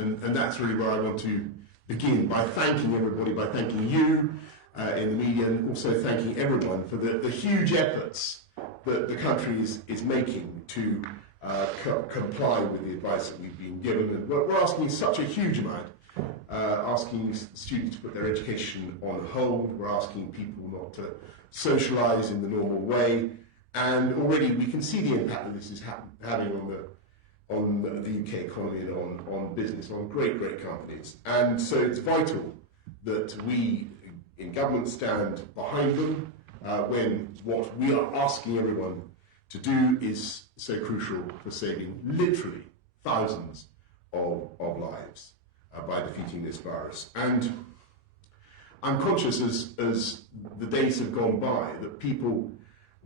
and that's really where I want to begin, by thanking everybody, by thanking you in the media, and also thanking everyone for the huge efforts that the country is making to comply with the advice that we've been given. And we're asking such a huge amount, asking students to put their education on hold, we're asking people not to socialise in the normal way, and already we can see the impact that this is having on the UK economy and on business, on great companies. And so it's vital that we in government stand behind them when what we are asking everyone to do is so crucial for saving literally thousands of lives by defeating this virus. And I'm conscious as the days have gone by that people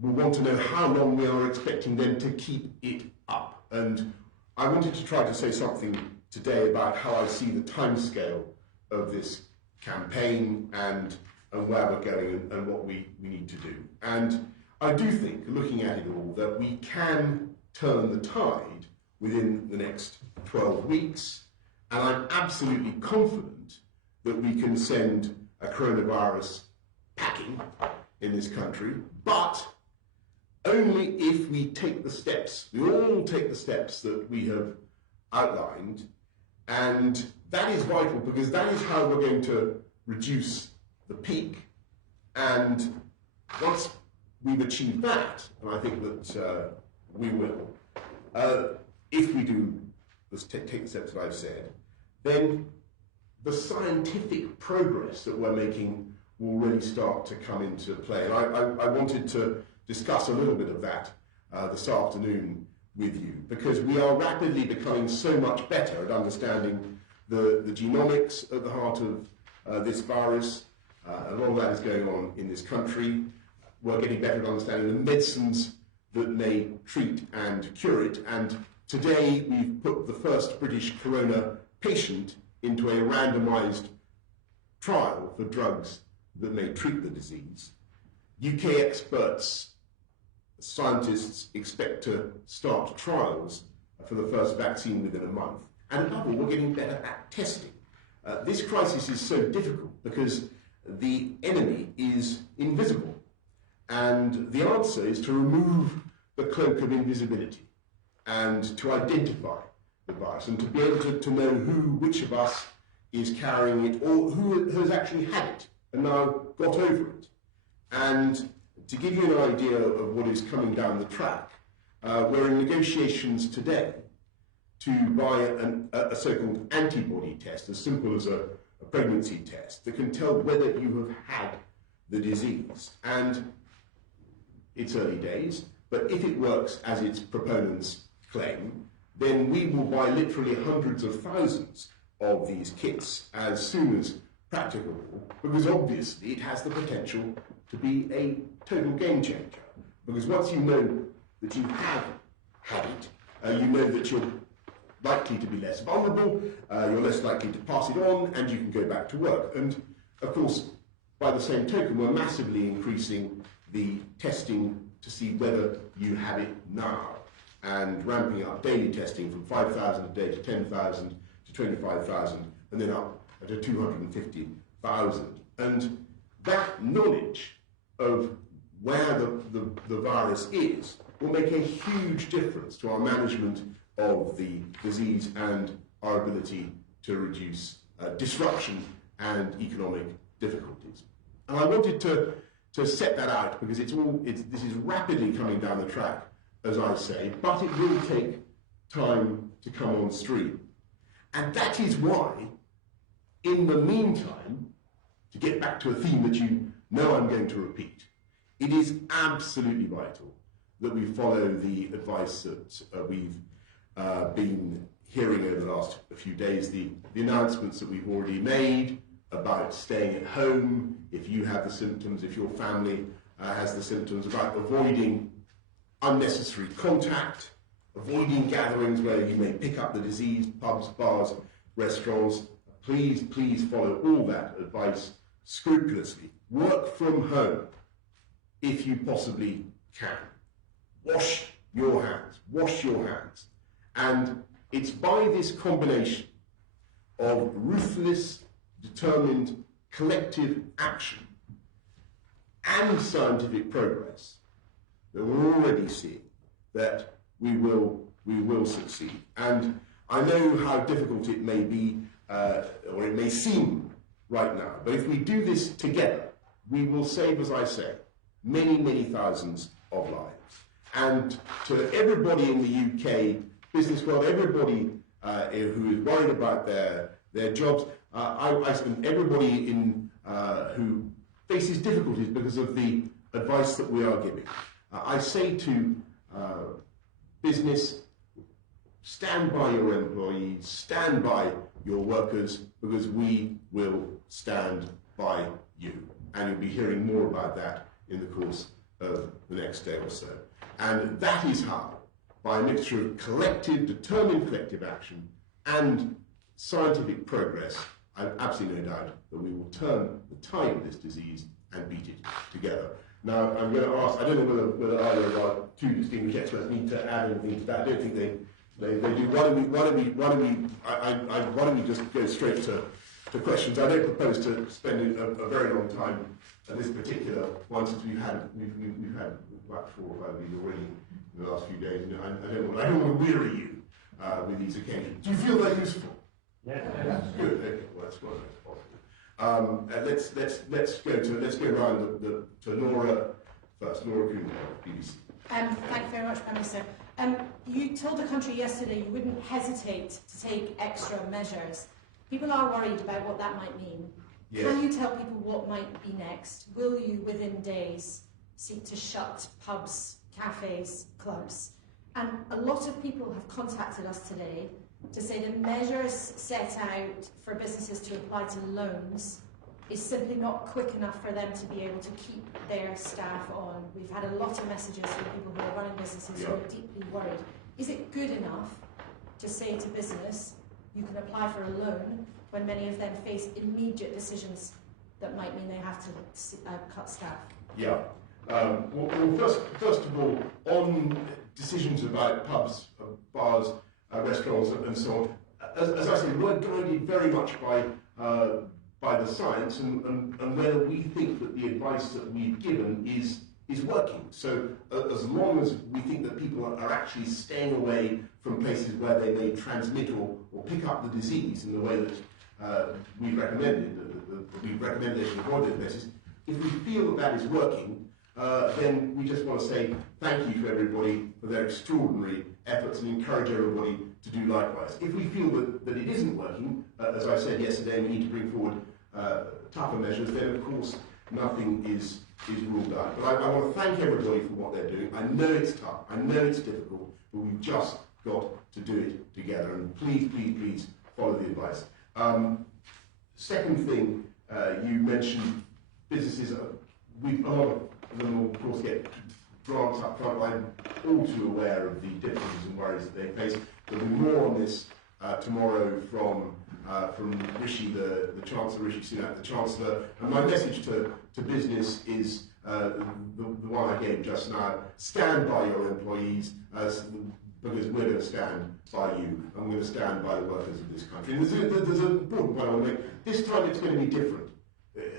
will want to know how long we are expecting them to keep it up. And I wanted to try to say something today about how I see the timescale of this campaign and where we're going and what we need to do. And I do think, looking at it all, that we can turn the tide within the next 12 weeks, and I'm absolutely confident that we can send a coronavirus packing in this country, but only if we take the steps, we all take the steps that we have outlined, and that is vital because that is how we're going to reduce the peak. And once we've achieved that, and I think that we will, if we do take the steps that I've said, then the scientific progress that we're making will really start to come into play. And I wanted to discuss a little bit of that this afternoon with you, because we are rapidly becoming so much better at understanding the genomics at the heart of this virus. A lot of that is going on in this country. We're getting better at understanding the medicines that may treat and cure it. And today we've put the first British corona patient into a randomised trial for drugs that may treat the disease. UK experts, scientists expect to start trials for the first vaccine within a month. And above all, we're getting better at testing. This crisis is so difficult because the enemy is invisible. And the answer is to remove the cloak of invisibility and to identify the virus and to be able to know which of us is carrying it or who has actually had it and now got over it. And to give you an idea of what is coming down the track, we're in negotiations today to buy a so-called antibody test, as simple as a pregnancy test, that can tell whether you have had the disease. And it's early days, but if it works as its proponents claim, then we will buy literally hundreds of thousands of these kits as soon as practicable, because obviously it has the potential to be a total game changer. Because once you know that you have had it, you know that you're likely to be less vulnerable, you're less likely to pass it on, and you can go back to work. And of course, by the same token, we're massively increasing the testing to see whether you have it now, and ramping up daily testing from 5,000 a day to 10,000 to 25,000, and then up to 250,000. And that knowledge of where the virus is will make a huge difference to our management of the disease and our ability to reduce disruption and economic difficulties. And I wanted to set that out because this is rapidly coming down the track, as I say, but it will take time to come on stream. And that is why, in the meantime, to get back to a theme that you know I'm going to repeat, it is absolutely vital that we follow the advice that we've been hearing over the last few days, the announcements that we've already made about staying at home if you have the symptoms, if your family has the symptoms, about avoiding unnecessary contact, avoiding gatherings where you may pick up the disease, pubs, bars, restaurants. Please follow all that advice scrupulously. Work from home if you possibly can. Wash your hands. And it's by this combination of ruthless, determined, collective action and scientific progress, that we're already seeing that we will succeed. And I know how difficult it may be, or it may seem right now, but if we do this together, we will save, as I say, many, many thousands of lives. And to everybody in the UK business world, everybody who is worried about their jobs, everybody who faces difficulties because of the advice that we are giving, I say to business, stand by your employees, stand by your workers, because we will stand by you. And you'll be hearing more about that in the course of the next day or so. And that is how, by a mixture of collective, determined collective action and scientific progress, I have absolutely no doubt that we will turn the tide of this disease and beat it together. Now, I'm going to ask, I don't know whether either of our two distinguished experts need to add anything to that. I don't think they do. Why don't we just go straight to questions? I don't propose to spend a very long time on this particular one, since we've had about 4 or 5 of these already in the last few days. And I don't want to weary you with these occasions. Do you feel they're useful? Yeah. Good. Okay. Well, that's possible. Let's go round to Nora first. Nora Kuhn, BBC. Thank you very much, Prime Minister. You told the country yesterday you wouldn't hesitate to take extra measures. People are worried about what that might mean. Yes. Can you tell people what might be next? Will you, within days, seek to shut pubs, cafes, clubs? And a lot of people have contacted us today to say the measures set out for businesses to apply to loans is simply not quick enough for them to be able to keep their staff on. We've had a lot of messages from people who are running businesses who are deeply worried. Is it good enough to say to business, you can apply for a loan, when many of them face immediate decisions that might mean they have to cut staff? Yeah. Well, first of all, on decisions about pubs, bars, restaurants, and so on, as I said, we're guided very much by the science and whether we think that the advice that we've given is working. So as long as we think that people are actually staying away from places where they may transmit or pick up the disease in the way that we've recommended, we've recommended they should avoid those places, if we feel that is working, then we just want to say thank you to everybody for their extraordinary efforts and encourage everybody to do likewise. If we feel that it isn't working, as I said yesterday, we need to bring forward tougher measures, then of course nothing is ruled out. But I want to thank everybody for what they're doing. I know it's tough, I know it's difficult, but we've just got to do it together. And please, please, please follow the advice. Second thing, you mentioned businesses. A lot of them will, of course, get grants up front. I'm all too aware of the difficulties and worries that they face. There'll be more on this tomorrow from Rishi, the Chancellor, Rishi Sunak, the Chancellor. And my message to business is the one I gave just now: stand by your employees, because we're going to stand by you, and we're going to stand by the workers of this country. And there's an important point I want to make. This time it's going to be different.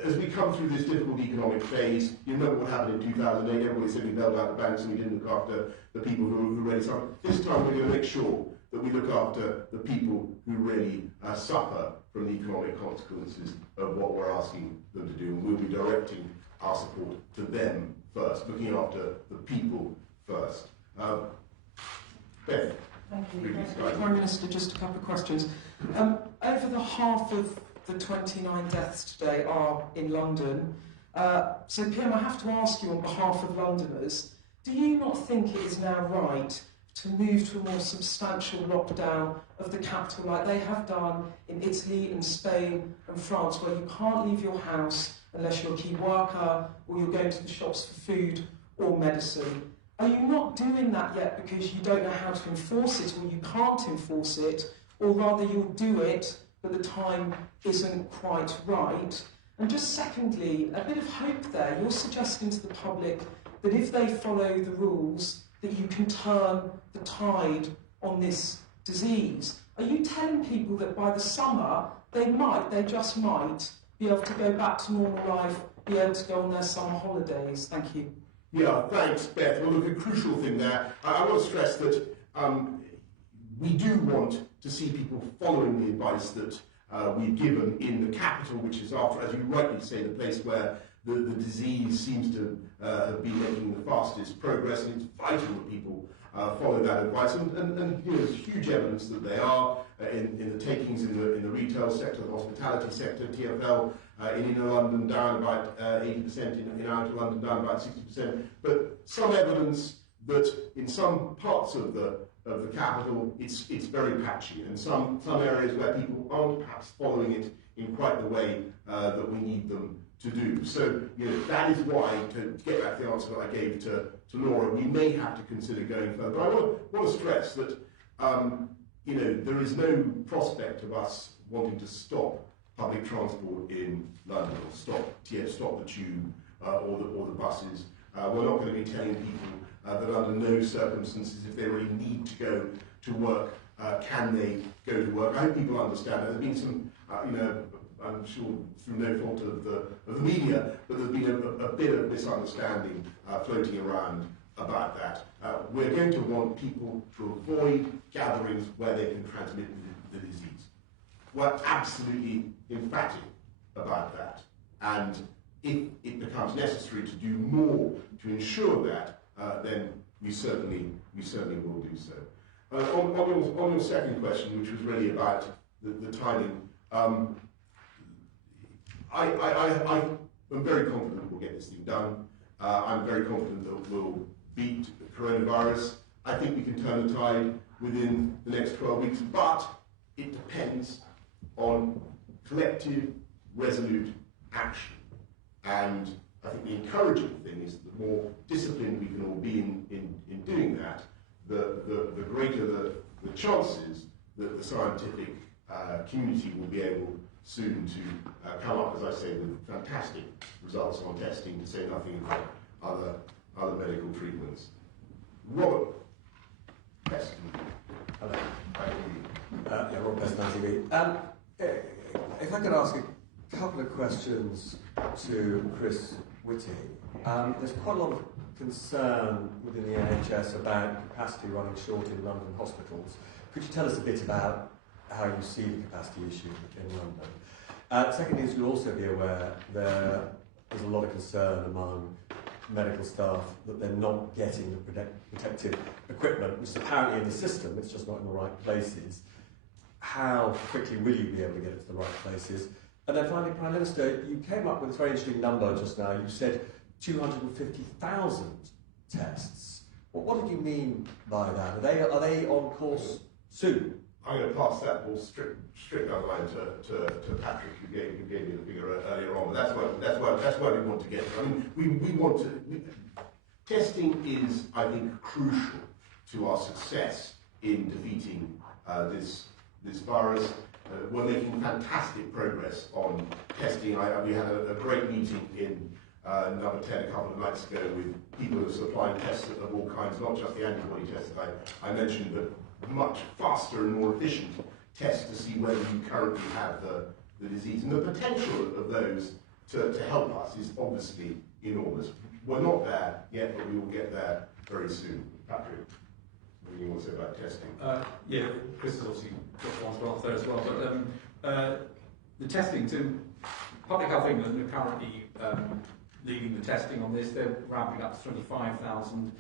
As we come through this difficult economic phase, you remember what happened in 2008, everybody said we bailed out the banks and we didn't look after the people who really suffered. This time we're going to make sure that we look after the people who really suffer from the economic consequences of what we're asking them to do. And we'll be directing our support to them first, looking after the people first. Beth. Thank you. Prime Minister, just a couple of questions. Over the half of the 29 deaths today are in London. So PM, I have to ask you on behalf of Londoners, do you not think it is now right to move to a more substantial lockdown of the capital like they have done in Italy and Spain and France, where you can't leave your house unless you're a key worker or you're going to the shops for food or medicine? Are you not doing that yet because you don't know how to enforce it or you can't enforce it, or rather you'll do it but the time isn't quite right? And just secondly, a bit of hope there. You're suggesting to the public that if they follow the rules, that you can turn the tide on this disease. Are you telling people that by the summer they just might be able to go back to normal life, be able to go on their summer holidays? Thank you. Yeah, thanks, Beth. Well, look, a crucial thing there. I want to stress that we do want to see people following the advice that we've given in the capital, which is, after, as you rightly say, the place where the disease seems to have been making the fastest progress, and it's vital that people follow that advice. And you know, there's huge evidence that they are in the takings in the retail sector, the hospitality sector, TfL in inner London down about 80%, in outer London down about 60%. But some evidence that in some parts of the capital it's very patchy, and some areas where people aren't perhaps following it in quite the way that we need them to do. So, you know, that is why, to get back to the answer that I gave to Laura, we may have to consider going further. But I want to stress that, you know, there is no prospect of us wanting to stop public transport in London, or stop the tube or the buses. We're not going to be telling people that under no circumstances, if they really need to go to work, can they go to work. I hope people understand that. There's been some, you know, I'm sure through no fault of the media, but there's been a bit of misunderstanding floating around about that. We're going to want people to avoid gatherings where they can transmit the disease. We're absolutely emphatic about that. And if it becomes necessary to do more to ensure that, then we certainly will do so. On your second question, which was really about the timing, I'm very confident we'll get this thing done. I'm very confident that we'll beat the coronavirus. I think we can turn the tide within the next 12 weeks, but it depends on collective, resolute action. And I think the encouraging thing is that the more disciplined we can all be in doing that, the greater the chances that the scientific community will be able soon to come up, as I say, with fantastic results on testing, to say nothing of other medical treatments. Robert Peston. Hello. Robert Peston, TV. If I could ask a couple of questions to Chris Whitty. There's quite a lot of concern within the NHS about capacity running short in London hospitals. Could you tell us a bit about how you see the capacity issue in London? Secondly, as you'll also be aware, there is a lot of concern among medical staff that they're not getting the protective equipment, which is apparently in the system, it's just not in the right places. How quickly will you be able to get it to the right places? And then finally, Prime Minister, you came up with a very interesting number just now. You said 250,000 tests. What did you mean by that? Are they on course soon? I'm going to pass that ball straight down the line to Patrick, who gave me the figure earlier on. But that's why we want to get. I mean, we want to. Testing is, I think, crucial to our success in defeating this virus. We're making fantastic progress on testing. We had a great meeting in number 10 a couple of nights ago with people who are supplying tests of all kinds, not just the antibody tests that I mentioned, but much faster and more efficient tests to see whether you currently have the disease. And the potential of those to help us is obviously enormous. We're not there yet, but we will get there very soon. Patrick, what do you want to say about testing? Yeah, Chris has obviously got one to answer there as well. But the testing, so Public Health England are currently leading the testing on this. They're ramping up to 25,000.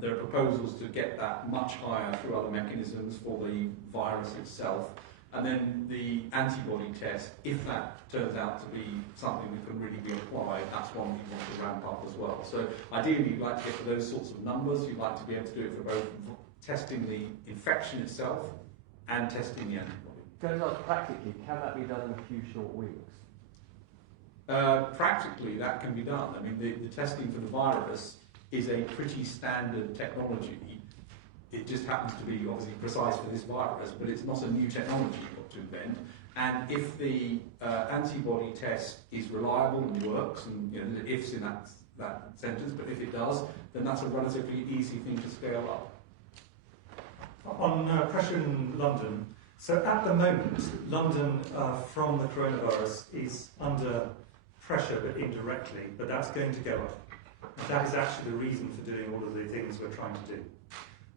There are proposals to get that much higher through other mechanisms for the virus itself. And then the antibody test, if that turns out to be something that can really be applied, that's one we want to ramp up as well. So ideally, you'd like to get to those sorts of numbers. You'd like to be able to do it for both testing the infection itself and testing the antibody. Going on practically, can that be done in a few short weeks? Practically, that can be done. I mean, the testing for the virus is a pretty standard technology. It just happens to be obviously precise for this virus, but it's not a new technology you've got to invent. And if the antibody test is reliable and works, and you know, there's ifs in that sentence, but if it does, then that's a relatively easy thing to scale up. On pressure in London, so at the moment, London from the coronavirus is under pressure, but indirectly, but that's going to go up. And that is actually the reason for doing all of the things we're trying to do.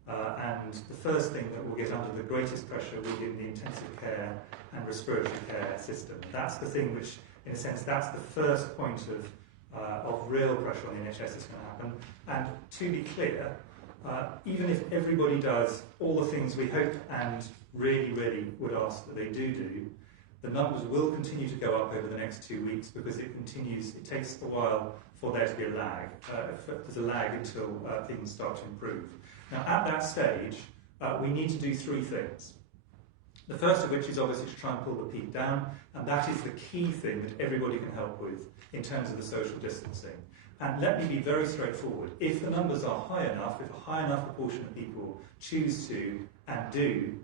And the first thing that will get under the greatest pressure will be in the intensive care and respiratory care system. That's the thing which, in a sense, that's the first point of real pressure on the NHS that's going to happen. And to be clear, even if everybody does all the things we hope and really would ask that they do, the numbers will continue to go up over the next 2 weeks because it takes a while for there to be a lag. There's a lag until things start to improve. Now, at that stage, we need to do 3 things. The first of which is obviously to try and pull the peak down, and that is the key thing that everybody can help with in terms of the social distancing. And let me be very straightforward. If the numbers are high enough, if a high enough proportion of people choose to and do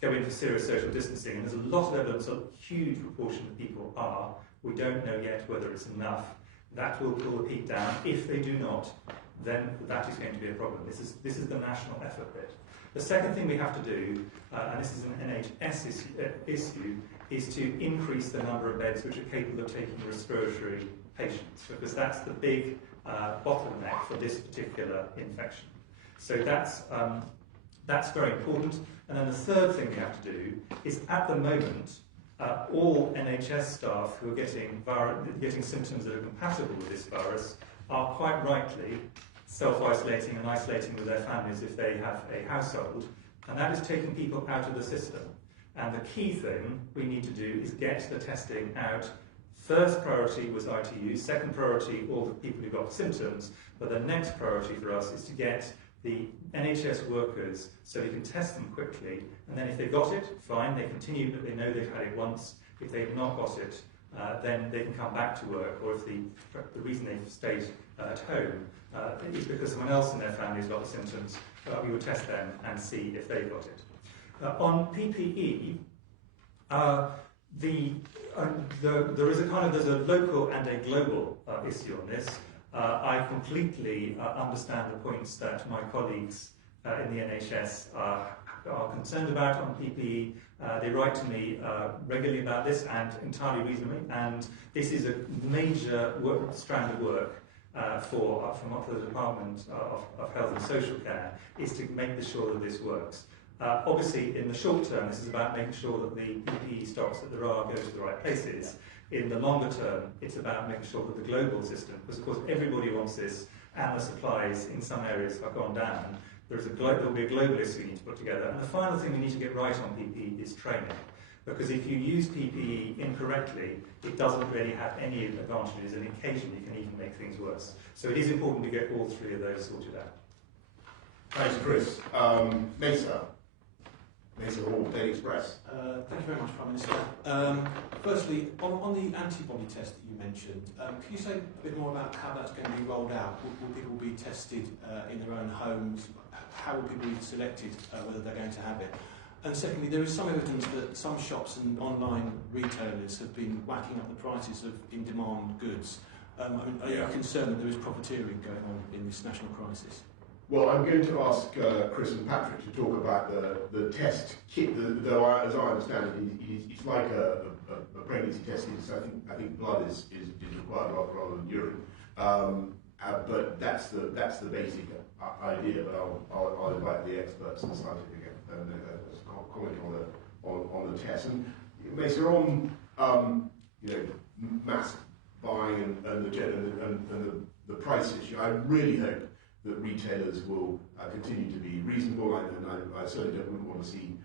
go in for serious social distancing, and there's a lot of evidence a huge proportion of people are, we don't know yet whether it's enough, that will pull the peak down. If they do not, then that is going to be a problem. This is the national effort bit. The second thing we have to do, and this is an NHS issue, is to increase the number of beds which are capable of taking respiratory patients, because that's the big bottleneck for this particular infection. So that's very important. And then the third thing we have to do is, at the moment, all NHS staff who are getting symptoms that are compatible with this virus are quite rightly self-isolating and isolating with their families if they have a household, and that is taking people out of the system. And the key thing we need to do is get the testing out. First priority was ITU, second priority all the people who got symptoms, but the next priority for us is to get the NHS workers so we can test them quickly, and then if they've got it, fine, they continue, but they know they've had it once. If they've not got it, then they can come back to work, or if the reason they've stayed at home is because someone else in their family has got the symptoms, we will test them and see if they've got it. On PPE, there's a local and a global issue on this. I completely understand the points that my colleagues in the NHS are concerned about on PPE. They write to me regularly about this, and entirely reasonably, and this is a major strand of work from the Department of Health and Social Care, is to make sure that this works. Obviously, in the short term, this is about making sure that the PPE stocks that there are go to the right places. In the longer term, it's about making sure that the global system, because of course everybody wants this, and the supplies in some areas have gone down. There will be a global issue we need to put together. And the final thing we need to get right on PPE is training. Because if you use PPE incorrectly, it doesn't really have any advantages, and occasionally can even make things worse. So it is important to get all 3 of those sorted out. Thanks, Chris. Mesa Hall, Daily Express. Thank you very much, Prime Minister. Firstly, on the antibody test that you mentioned, can you say a bit more about how that's going to be rolled out? Will people be tested in their own homes? How will people be selected whether they're going to have it? And secondly, there is some evidence that some shops and online retailers have been whacking up the prices of in-demand goods. Are you concerned that there is profiteering going on in this national crisis? Well, I'm going to ask Chris and Patrick to talk about the test kit. Though, as I understand it, it's like a pregnancy test. I think blood is required rather than urine. But that's the basic idea. But I'll invite the experts and scientific comment on the test. And Mesa, on mass buying and the price issue, I really hope that retailers will continue to be reasonable, and I certainly wouldn't want to see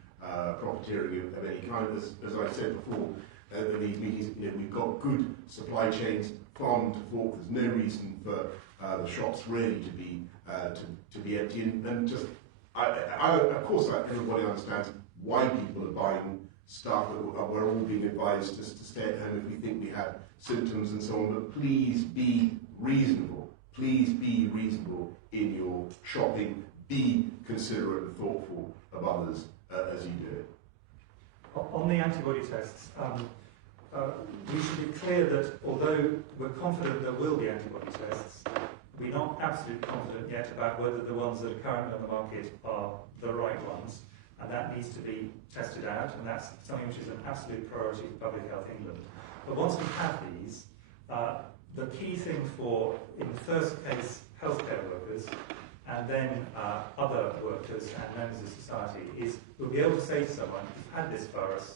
profiteering of any kind. As I said before in these meetings, we've got good supply chains, farm to fork. There's no reason for the shops really to be empty. And just, of course, everybody understands why people are buying stuff. We're all being advised just to stay at home if we think we have symptoms and so on. But please be reasonable. Please be reasonable in your shopping. Be considerate and thoughtful of others as you do it. On the antibody tests, we should be clear that although we're confident there will be antibody tests, we're not absolutely confident yet about whether the ones that are currently on the market are the right ones. and that needs to be tested out, and that's something which is an absolute priority for Public Health England. But once we have these, the key thing for, in the first case, healthcare workers, and then other workers and members of society, is we'll be able to say to someone, you've had this virus,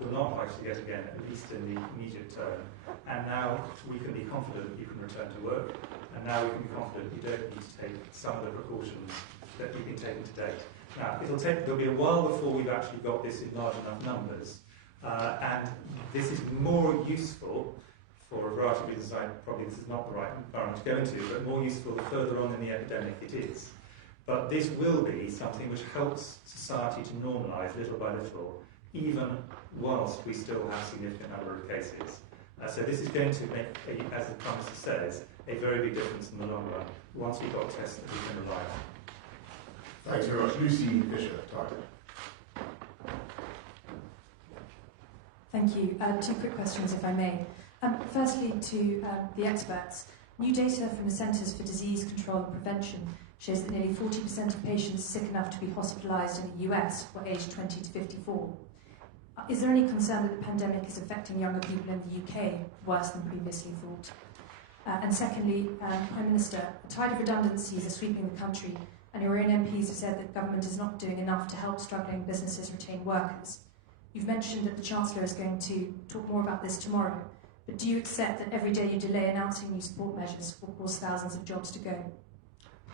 you're not likely to get again, at least in the immediate term, and now we can be confident you can return to work, and now we can be confident you don't need to take some of the precautions that you've been taking to date. Now, there'll be a while before we've actually got this in large enough numbers, and this is more useful for a variety of reasons. Probably this is not the right environment to go into, but more useful the further on in the epidemic it is. But this will be something which helps society to normalise little by little, even whilst we still have a significant number of cases. So this is going to make, as the Prime Minister says, a very big difference in the long run, once we've got tests that we can rely on. Thanks very much. Lucy Fisher, Tiger. Thank you. Two quick questions, if I may. Firstly, to the experts. New data from the Centres for Disease Control and Prevention shows that nearly 40% of patients sick enough to be hospitalised in the US were aged 20 to 54. Is there any concern that the pandemic is affecting younger people in the UK worse than previously thought? And secondly, Prime Minister, a tide of redundancies are sweeping the country, and your own MPs have said that government is not doing enough to help struggling businesses retain workers. You've mentioned that the Chancellor is going to talk more about this tomorrow, but do you accept that every day you delay announcing new support measures will cause thousands of jobs to go?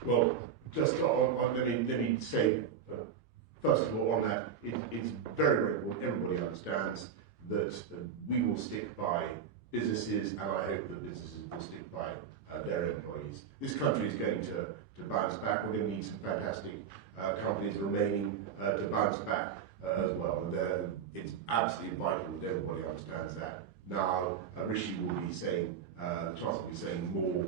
Well, just let me say, first of all, on that, it's very, very important. Everybody understands that we will stick by businesses, and I hope that businesses will stick by their employees. This country is going to bounce back. We're going to need some fantastic companies remaining to bounce back as well. And it's absolutely vital that everybody understands that. Now, Rishi will be saying, the Chancellor will be saying more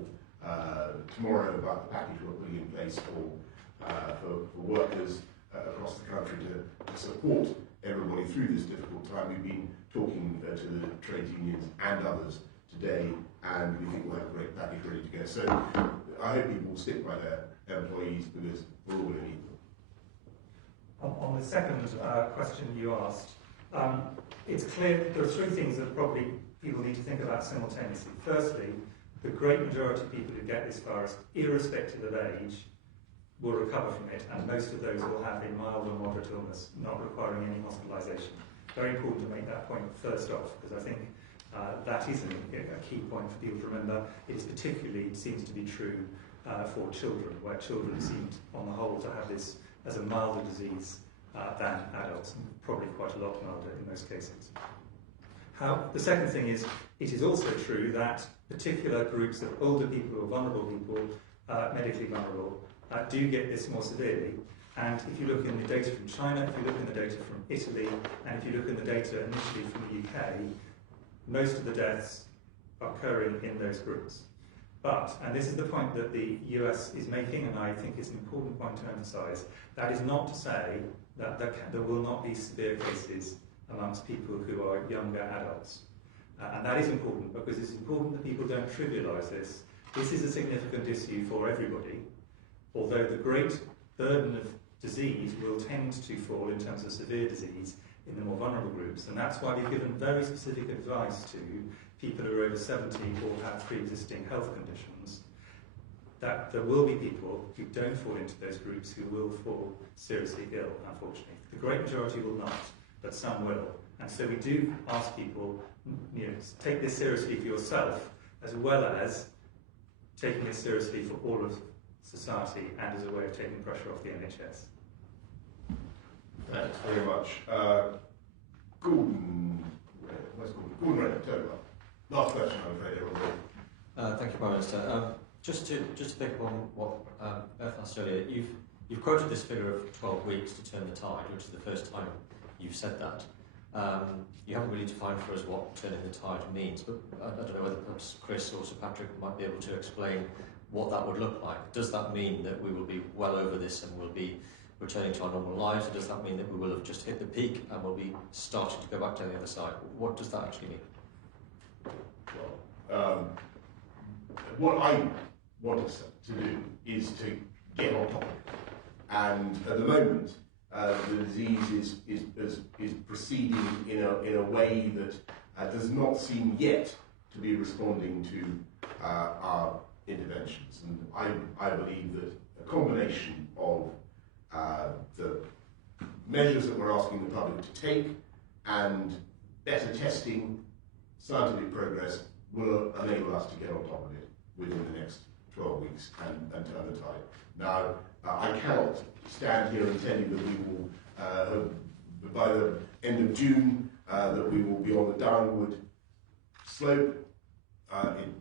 tomorrow about the package we're putting in place for workers across the country to support everybody through this difficult time. We've been talking to the trade unions and others today, and we think we'll have a great package ready to go. So I hope people will stick by their employees, because we're all going to need them. On the second question you asked, it's clear there are three things that probably people need to think about simultaneously. Firstly, the great majority of people who get this virus, irrespective of age, will recover from it, and most of those will have a mild or moderate illness, not requiring any hospitalisation. Very important to make that point first off, because I think that is a key point for people to remember. It seems to be true for children, where children seem, on the whole, to have this as a milder disease than adults, and probably quite a lot milder in most cases. The second thing is, it is also true that particular groups of older people or vulnerable people, medically vulnerable, do get this more severely. And if you look in the data from China, if you look in the data from Italy, and if you look in the data initially from the UK, most of the deaths are occurring in those groups. But, and this is the point that the US is making, and I think it's an important point to emphasise, that is not to say that there will not be severe cases amongst people who are younger adults. And that is important, because it's important that people don't trivialise this. This is a significant issue for everybody, although the great burden of disease will tend to fall in terms of severe disease in the more vulnerable groups, and that's why we've given very specific advice to people who are over 70 or have pre-existing health conditions, that there will be people who don't fall into those groups who will fall seriously ill, unfortunately. The great majority will not, but some will. And so we do ask people, take this seriously for yourself, as well as taking it seriously for all of society, and as a way of taking pressure off the NHS. Thanks very much. Gordon Renner, turn it up. Last question, I'm afraid, everybody. Thank you, Prime Minister. Just to pick up on what Beth asked earlier, you've quoted this figure of 12 weeks to turn the tide, which is the first time you've said that. You haven't really defined for us what turning the tide means, but I don't know whether perhaps Chris or Sir Patrick might be able to explain what that would look like. Does that mean that we will be well over this and we'll be returning to our normal lives, or does that mean that we will have just hit the peak and we'll be starting to go back down the other side? What does that actually mean? Well, what I want us to do is to get on top of it. And at the moment, the disease is proceeding in a way that does not seem yet to be responding to our interventions. And I believe that a combination of the measures that we're asking the public to take and better testing, scientific progress will enable us to get on top of it within the next 12 weeks and turn the tide. Now, I cannot stand here and tell you that we will, by the end of June, that we will be on the downward slope.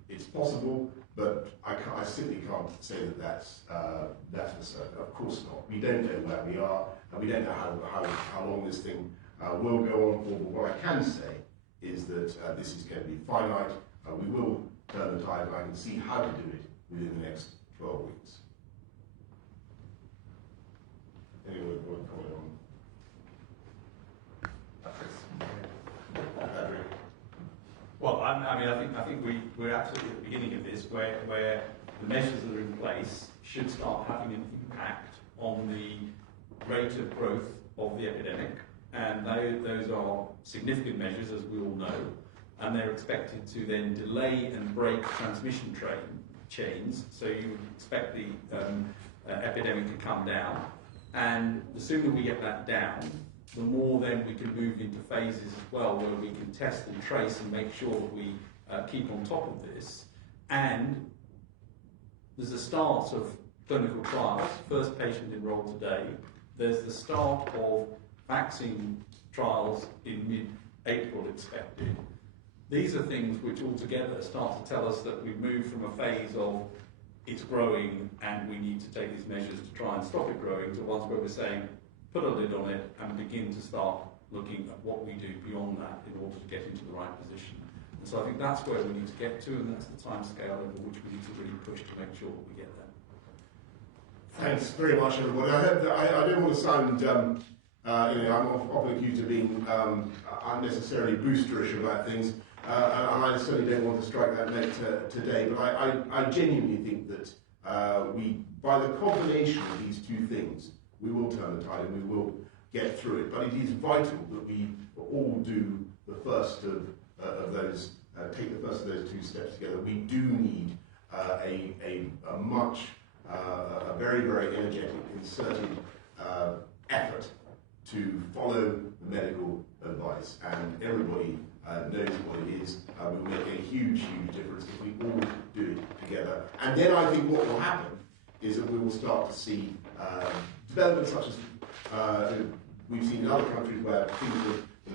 It's possible, but I simply can't say that that's for certain. Of course not. We don't know where we are, and we don't know how long this thing will go on for. But what I can say is that this is going to be finite. We will turn the tide, and I can see how to do it within the next 12 weeks. Anyone want to comment on Patrick? Well, I think we're absolutely at the beginning of this, where the measures that are in place should start having an impact on the rate of growth of the epidemic, and those are significant measures, as we all know, and they're expected to then delay and break transmission chains. So you would expect the epidemic to come down, and the sooner we get that down, the more then we can move into phases as well, where we can test and trace and make sure that we keep on top of this. And there's a start of clinical trials, first patient enrolled today. There's the start of vaccine trials in mid-April expected. These are things which altogether start to tell us that we've moved from a phase of it's growing and we need to take these measures to try and stop it growing, to ones where we're saying put a lid on it and begin to start looking at what we do beyond that in order to get into the right position. And so I think that's where we need to get to, and that's the time scale over which we need to really push to make sure that we get there. Thanks very much, everybody. I hope that I don't want to sound, I'm often accused of being unnecessarily boosterish about things, and I certainly don't want to strike that note today. But I genuinely think that by the combination of these two things, we will turn the tide and we will get through it. But it is vital that we all do the first of those, take the first of those two steps together. We do need a much, a very, very energetic, concerted effort to follow the medical advice. And everybody knows what it is. We will make a huge, huge difference if we all do it together. And then I think what will happen is that we will start to see developments such as we've seen in other countries where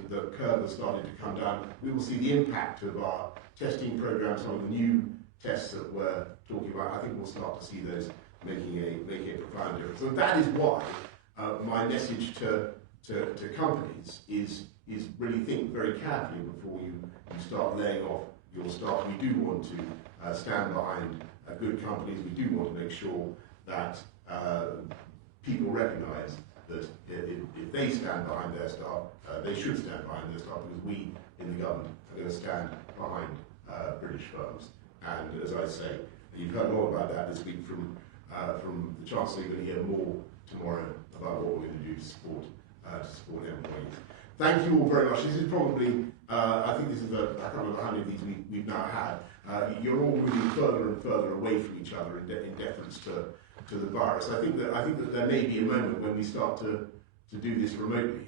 the curve has started to come down. We will see the impact of our testing programs, some of the new tests that we're talking about. I think we'll start to see those making a profound difference. So that is why my message to companies is really think very carefully before you start laying off your staff. We do want to stand behind good companies. We do want to make sure that people recognise that if they stand behind their staff, they should stand behind their staff, because we in the government are going to stand behind British firms. And as I say, you've heard more about that this week from the Chancellor. You're going to hear more tomorrow about what we're going to do to support employees. Thank you all very much. This is probably, I think this is I can't remember how many of these we've now had. You're all moving further and further away from each other in deference to the virus. I think that there may be a moment when we start to do this remotely.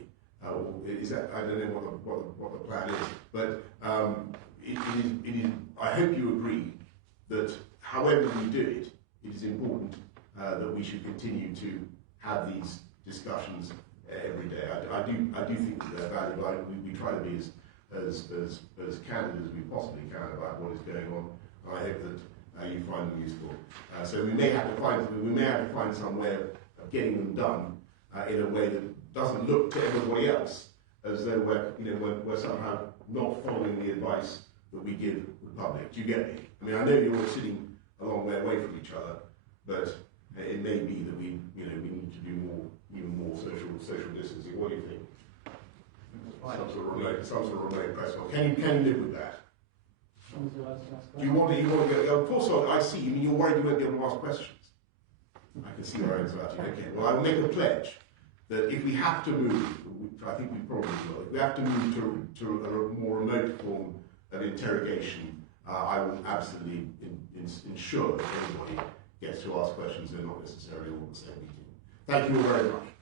Is that, I don't know what the plan is, but it is. I hope you agree that however we do it, it is important that we should continue to have these discussions every day. I do think that they're valuable. We try to be as candid as we possibly can about what is going on. I hope that you find them useful. So we may have to find some way of getting them done in a way that doesn't look to everybody else as though we're somehow not following the advice that we give the public. Do you get me? I mean, I know you're all sitting a long way away from each other, but it may be that we need to do even more social distancing. What do you think? Right. Some sort of remote press box. Can you live with that? Do you want to go? Of course not. I see. I mean, you're worried you won't be able to ask questions. I can see where I'm at. Okay. Well, I will make a pledge that if we have to move, which I think we probably will, if we have to move to a more remote form of interrogation, I will absolutely ensure that everybody gets to ask questions and not necessarily all at the same meeting. Thank you all very much.